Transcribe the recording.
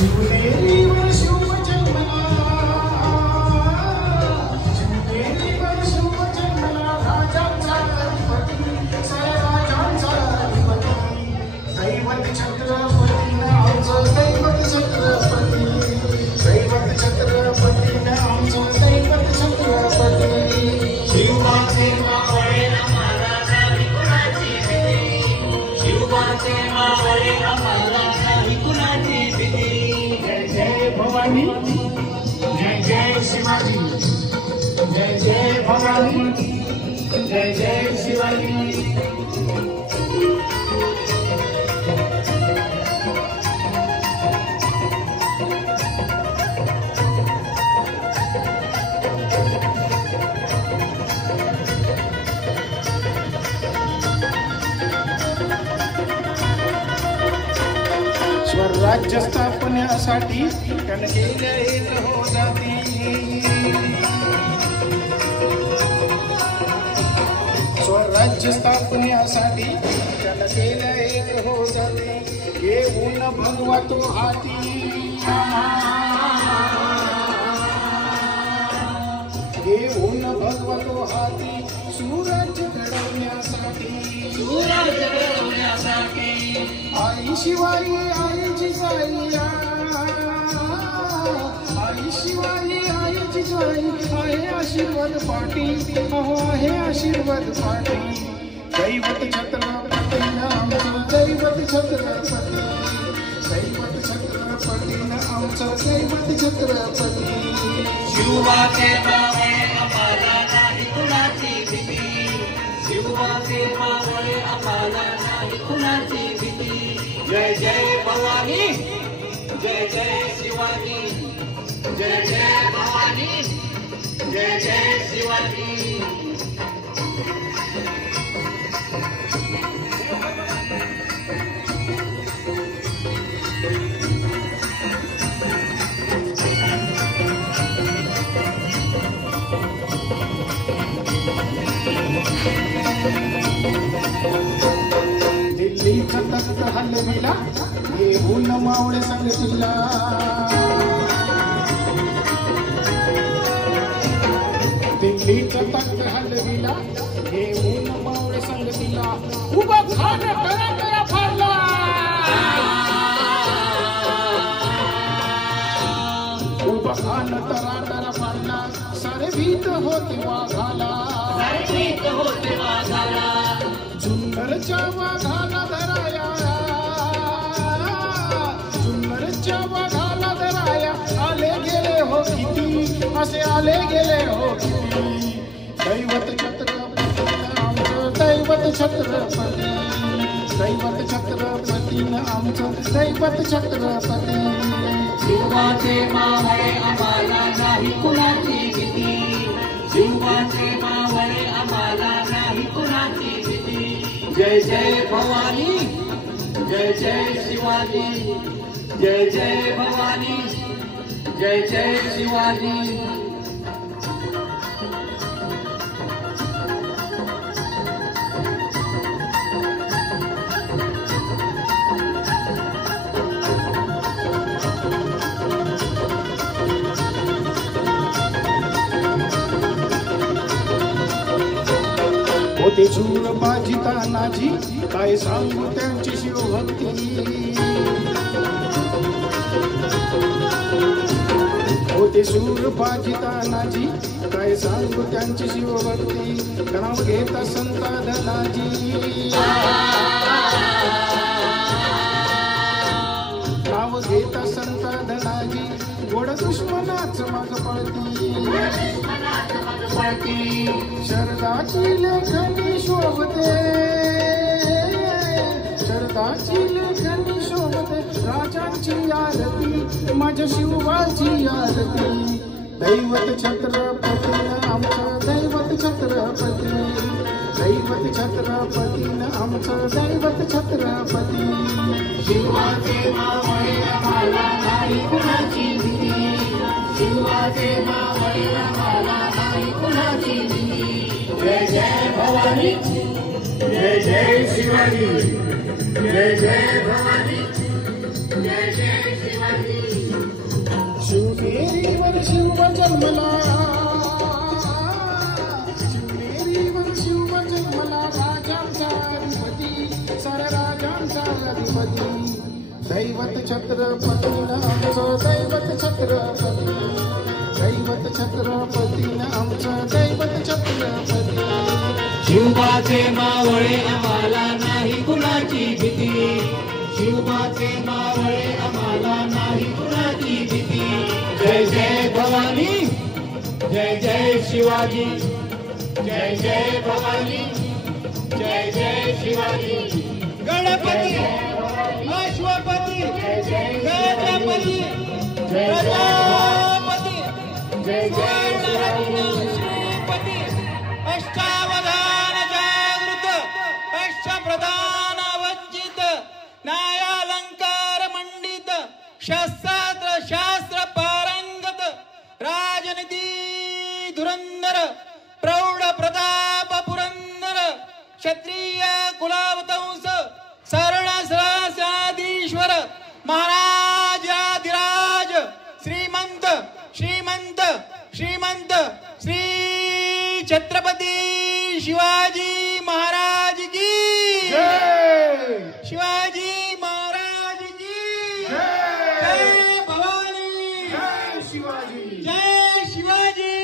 शिवनेरीवर शिव जन्मला, शिवनेरीवर शिव जन्मला, राजांचा अधिपती, राजांचा अधिपती, दैवत छत्रपती आमचं दैवत छत्रपती, दैवत छत्रपती आमचं दैवत छत्रपती. शिवाचे मावळे आम्हाला नाही कुणाची भीती, शिवाचे मावळे आम्हाला नाही कुणाची भीती. जय जय भवानी, जय जय शिवाजी, जय जय भवानी, जय जय शिवाजी. स्वराज्य स्थापनेसाठी त्यानं केल्या एक हो जाती, स्वराज्य स्थापनेसाठी त्यानं केल्या एक हो जाती. येऊन भगवा तो हाती, येऊन भगवा तो हाती, सुराज्य घडवण्यासाठी, सुराज्य घडवण्यासाठी. आई शिवाई आई जिजाई, आई शिवाई आई जिजाई, आहे आशीर्वाद पाठी, अहो आहे आशीर्वाद पाठी. दैवत छत्रपती आमचं दैवत छत्रपती, दैवत छत्रपती आमचं दैवत छत्रपती. शिवाचे मावळे आम्हाला नाही कुणाची भीती, शिवाचे मावळे आम्हाला नाही कुणाची भीती. जय जय भवानी, जय जय शिवाजी, जय जय भवानी, जय जय शिवाजी. दिल्लीचा तख्त हलविला, येऊन मावळे संगतीला, दिल्लीचा तख्त हलविला, येऊन मावळे संगतीला. उभा खान तळातळा फाडला, उभा खान तळातळा फाडला, सारे भीत होते वाघाला, सारे भीत होते वाघाला. जुन्नरच्या वाघाला धराया, जुन्नरच्या वाघाला धराया, आले गेले हो किती, असे आले गेले हो किती. दैवत छत्रपती आमचं दैवत छत्रपती, दैवत छत्रपती आमचं दैवत छत्रपती. शिवाचे मावळे आम्हाला नाही कुणाची भीती, शिवाचे मावळे आम्हाला नाही कुणाची भीती. जय जय भवानी, जय जय शिवाजी, जय जय भवानी, जय जय शिवाजी. होते शूर बाजी तानाजी, काय सांगू त्यांची शिवभक्ती. होते शूर बाजी तानाजी, काय सांगू त्यांची शिवभक्ती. नाव घेता संता धनाजी, नाव घेता संता धनाजी, गोड दुश्मनाच माग पळती, शरदाची लेखनी शोभते, शरदाची लेखनी शोभते, राजांची आरती माझ्या शिवाची आरती. दैवत छत्रपती आमचं दैवत छत्रपती, दैवत छत्रपती आमचं दैवत छत्रपती. शिवाचे मावळे आम्हाला नाही कुणाची भीती, शिवाचे मावळे आम्हाला नाही कुणाची भीती. जय जय भवानी, जय जय शिवाजी, जय जय भवानी, जय जय शिवाजी. शिवनेरीवर शिव जन्मला, शिवनेरीवर शिव जन्मला, राजांचा अधिपती, साऱ्या राजांचा अधिपती, दैवत छत्रपती आमचं दैवत छत्रपती, दैवत छत्रपती आमचं दैवत छत्रपती. शिवबाचे मावळे आम्हाला नाही कुणाची भीती, शिवबाचे मावळे आम्हाला नाही कुणाची भीती. जय जय भवानी, जय जय शिवाजी, जय जय भवानी, जय जय शिवाजी. गणपती अश्वपती गणपती प्रजापती जय जय श्रीपती अष्टावधान जागृत अष्टप्रधान वंचित न्यायालंकार मंडित शास्त्र शास्त्र पारंगत राजनीती धुरंधर प्रौढ प्रताप पुरंदर क्षत्रिय कुलावतंस सरणाधीश्वर महाराजाधिराज श्रीमंत श्रीमंत श्रीमंत श्री छत्रपती शिवाजी महाराज की जय, शिवाजी महाराज की जय, भवानी जय शिवाजी, जय शिवाजी.